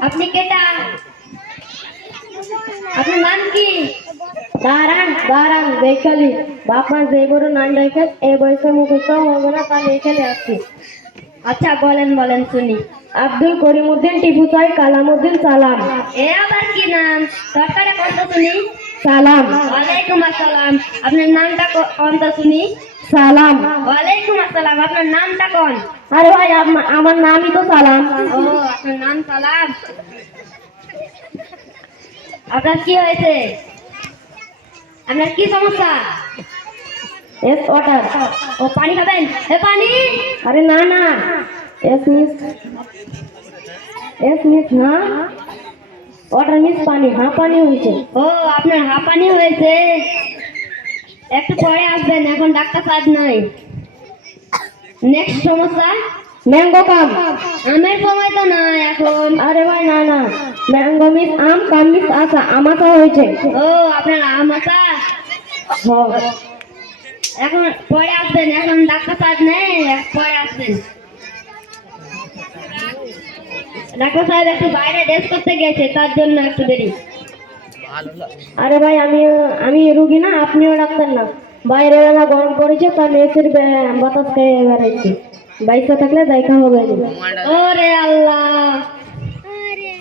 আপনি কেটা? আপনার নাম কি? দাঁড়ান দাঁড়ান দেখালি। বাপমা যে বড় নাম রেখে এই বয়সে মুখস্থ হবে না তাহলে এখানে আসছি আচ্ছা বলেন বলেন শুনি। আব্দুল করিমউদ্দিন টিপু সাহেব কালামউদ্দিন সালাম। এ আবার কি নাম? সরকারে কত শুনি। সালাম। ওয়ালাইকুম আসসালাম। আপনার নামটা ক- কোন তো শুনি? সালাম। ওয়ালাইকুম আসসালাম আপনার নামটা কোন? আরে ভাই আমার নামই তো সালাম। ও আপনার নাম সালাম। আপনার কি হয়েছে? আপনার কি সমস্যা? এস ওয়াটার ও পানি খাবেন? এ পানি? আরে না না। এস মিস এস মিস না। ওয়াটার মিস পানি হ্যাঁ পানি হয়েছে। ও আপনার হাঁপানি হয়েছে। একটু পরে এখন ডাক্তার কাজ নাই। নেক্সট সমস্যা ম্যাঙ্গো কাম আমের সময় তো নাই এখন। আরে ভাই না না। ম্যাঙ্গো মিস আম কাম মিস আসা হয়েছে। ও আপনার এখন পরে আসবেন এখন ডাক্তার নেই পরে আসবেন। ডাক্তার সাহেব একটু বাইরে ড্রেস করতে গেছে তার জন্য একটু দেরি। আরে ভাই আমি আমি রুগী না আপনিও ডাক্তার না। বাইরে বেলা গরম পড়েছে তার এসির বাতাস খেয়ে বেড়াইছি। বাইসা থাকলে দেখা হবে না। ওরে আল্লাহ!